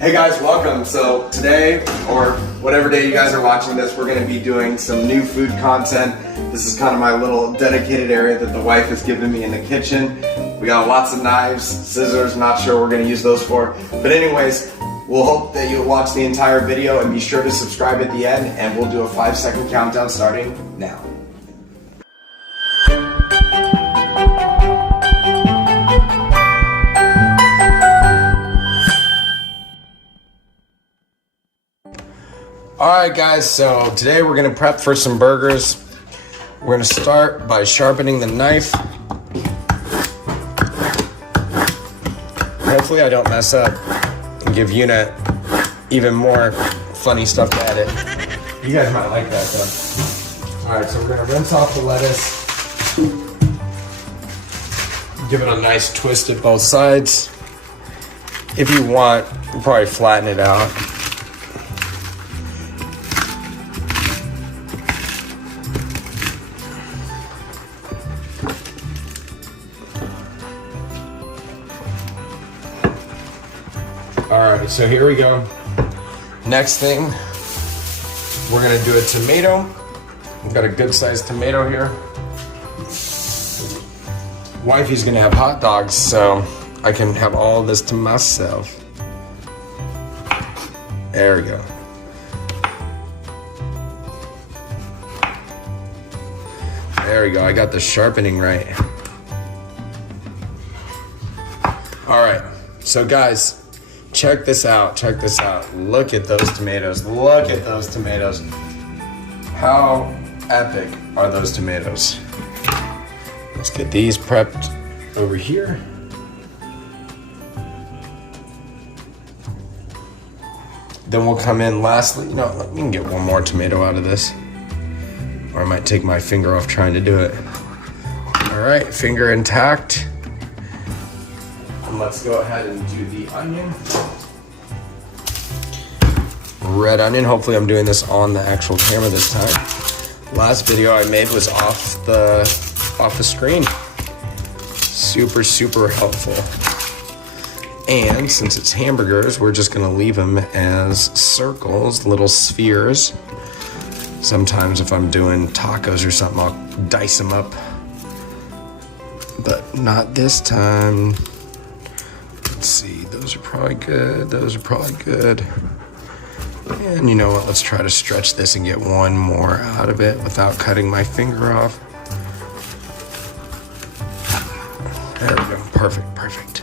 Hey guys, welcome. So today, or whatever day you guys are watching this, we're going to be doing some new food content. This is kind of my little dedicated area that the wife has given me in the kitchen. We got lots of knives, scissors, not sure what we're going to use those for. But anyways, we'll hope that you'll watch the entire video and be sure to subscribe at the end, and we'll do a 5-second countdown starting now. Alright guys, so today we're going to prep for some burgers. We're going to start by sharpening the knife. Hopefully I don't mess up and give Una even more funny stuff to edit. You guys might like that though. Alright, so we're going to rinse off the lettuce. Give it a nice twist at both sides. If you want, you'll probably flatten it out. Alright, so here we go. Next thing, we're gonna do a tomato. We've got a good sized tomato here. Wifey's gonna have hot dogs, so I can have all this to myself. There we go. There we go, I got the sharpening right. Alright, so guys, check this out, check this out. Look at those tomatoes, look at those tomatoes. How epic are those tomatoes? Let's get these prepped over here. Then we'll come in lastly, you know, we can get one more tomato out of this. Or I might take my finger off trying to do it. All right, finger intact. And let's go ahead and do the onion. Red onion, hopefully I'm doing this on the actual camera this time. Last video I made was off the screen. Super, super helpful. And since it's hamburgers, we're just gonna leave them as circles, little spheres. Sometimes if I'm doing tacos or something, I'll dice them up. But not this time. Let's see, those are probably good, those are probably good. And you know what, let's try to stretch this and get one more out of it without cutting my finger off. There we go, perfect, perfect.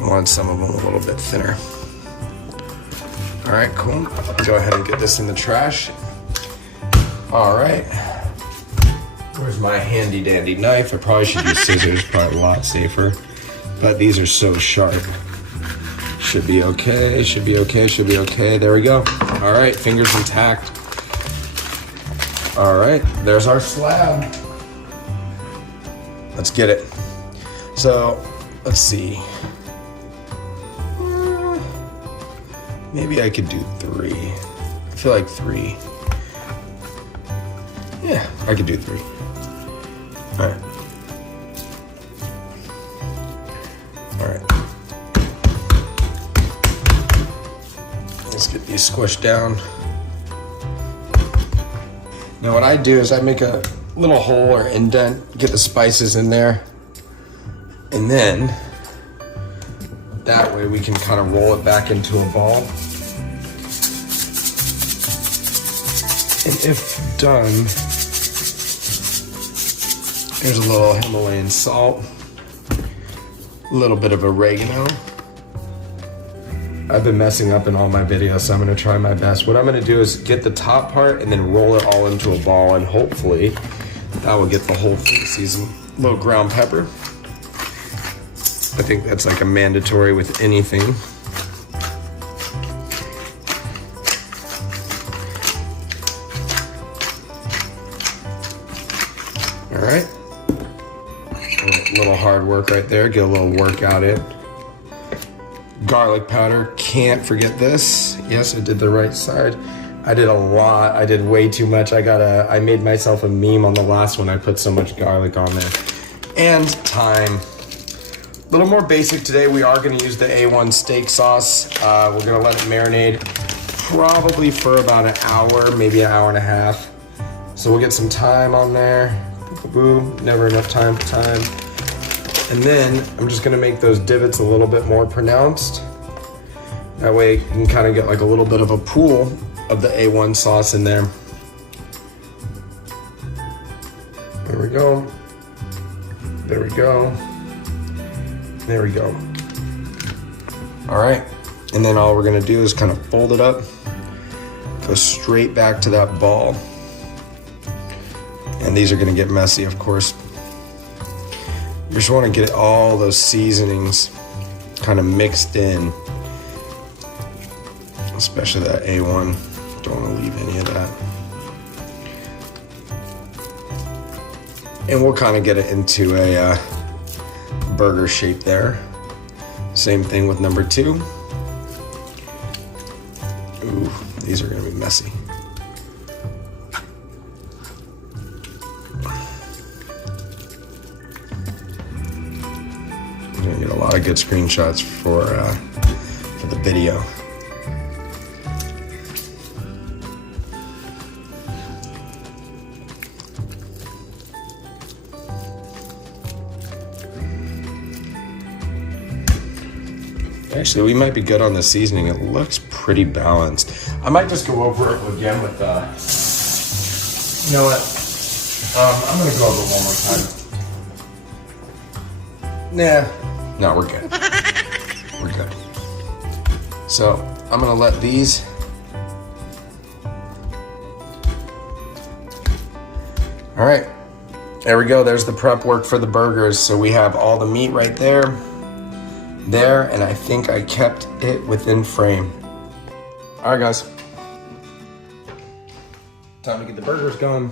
I want some of them a little bit thinner. All right, cool. Go ahead and get this in the trash. All right. Where's my handy dandy knife? I probably should use scissors, probably a lot safer. But these are so sharp. Should be okay, should be okay, should be okay. There we go. All right, fingers intact. All right, there's our slab. Let's get it. So, let's see. Maybe I could do 3. I feel like 3. Yeah, I could do 3. All right. All right. Let's get these squished down. Now what I do is I make a little hole or indent, get the spices in there, and then that way we can kind of roll it back into a ball. And if done, here's a little Himalayan salt, a little bit of oregano. I've been messing up in all my videos, so I'm gonna try my best. What I'm gonna do is get the top part and then roll it all into a ball, and hopefully that will get the whole thing seasoned. A little ground pepper. I think that's like a mandatory with anything. All right. A little hard work right there. Get a little workout in. Garlic powder, can't forget this. Yes, I did the right side. I did a lot, I did way too much. I made myself a meme on the last one. I put so much garlic on there. And thyme. little more basic today. We are going to use the A1 steak sauce. We're going to let it marinate probably for about an hour, maybe an hour and a half. So we'll get some thyme on there. Boom, never enough thyme for thyme. And then I'm just going to make those divots a little bit more pronounced. That way you can kind of get like a little bit of a pool of the A1 sauce in there. There we go. There we go. There we go. All right, and then all we're gonna do is kind of fold it up, go straight back to that ball. And these are gonna get messy, of course. You just wanna get all those seasonings kind of mixed in, especially that A1. Don't wanna leave any of that. And we'll kind of get it into a burger shape there. Same thing with number 2. Ooh, these are gonna be messy. We're gonna get a lot of good screenshots for the video. Actually, we might be good on the seasoning. It looks pretty balanced. I might just go over it again with you know what? I'm gonna go over it one more time. Nah, no, we're good. We're good. So I'm gonna let these. All right, there we go. There's the prep work for the burgers. So we have all the meat right there, and I think I kept it within frame. All right, guys. Time to get the burgers going.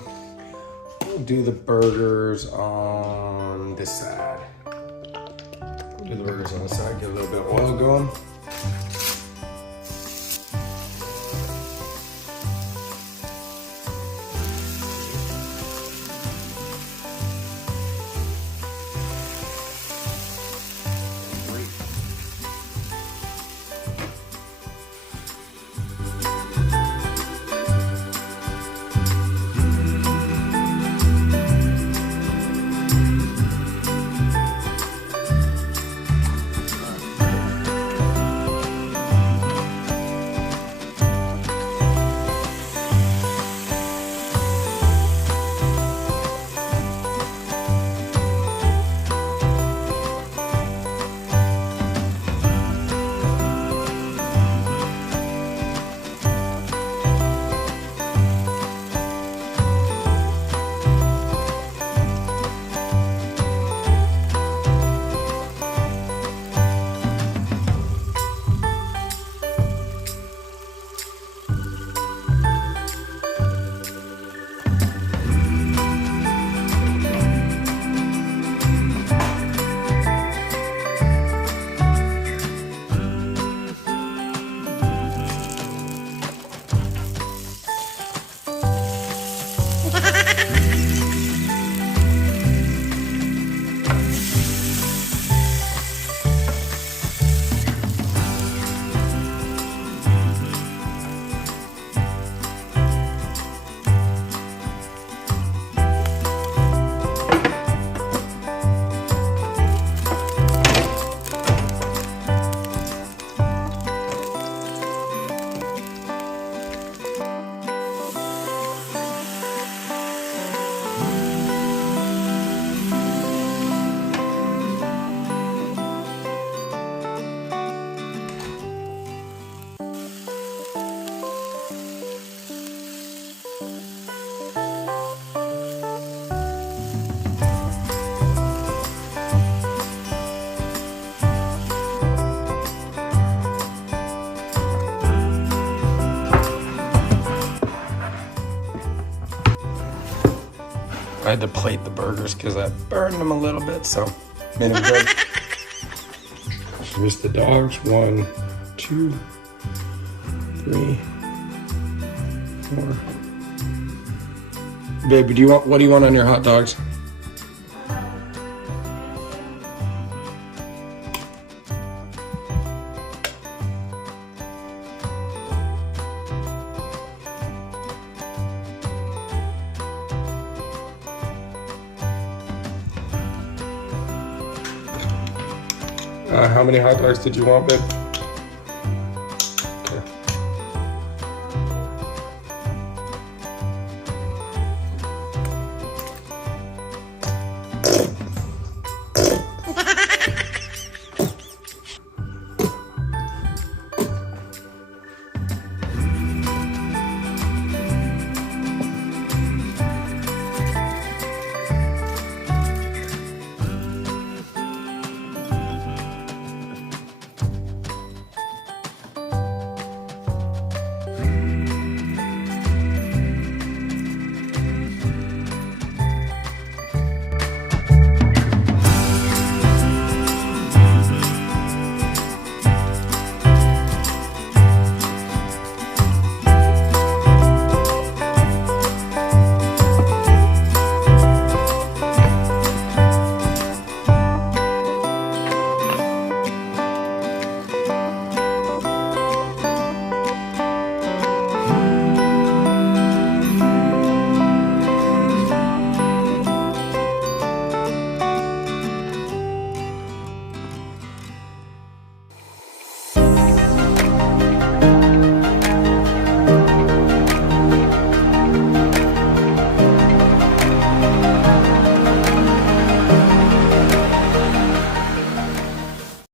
We'll do the burgers on this side. We'll do the burgers on this side, get a little bit of oil going. I had to plate the burgers because I burned them a little bit, so made them good. Here's the dogs. 1, 2, 3, 4. Baby, what do you want on your hot dogs? How many hot dogs did you want, babe?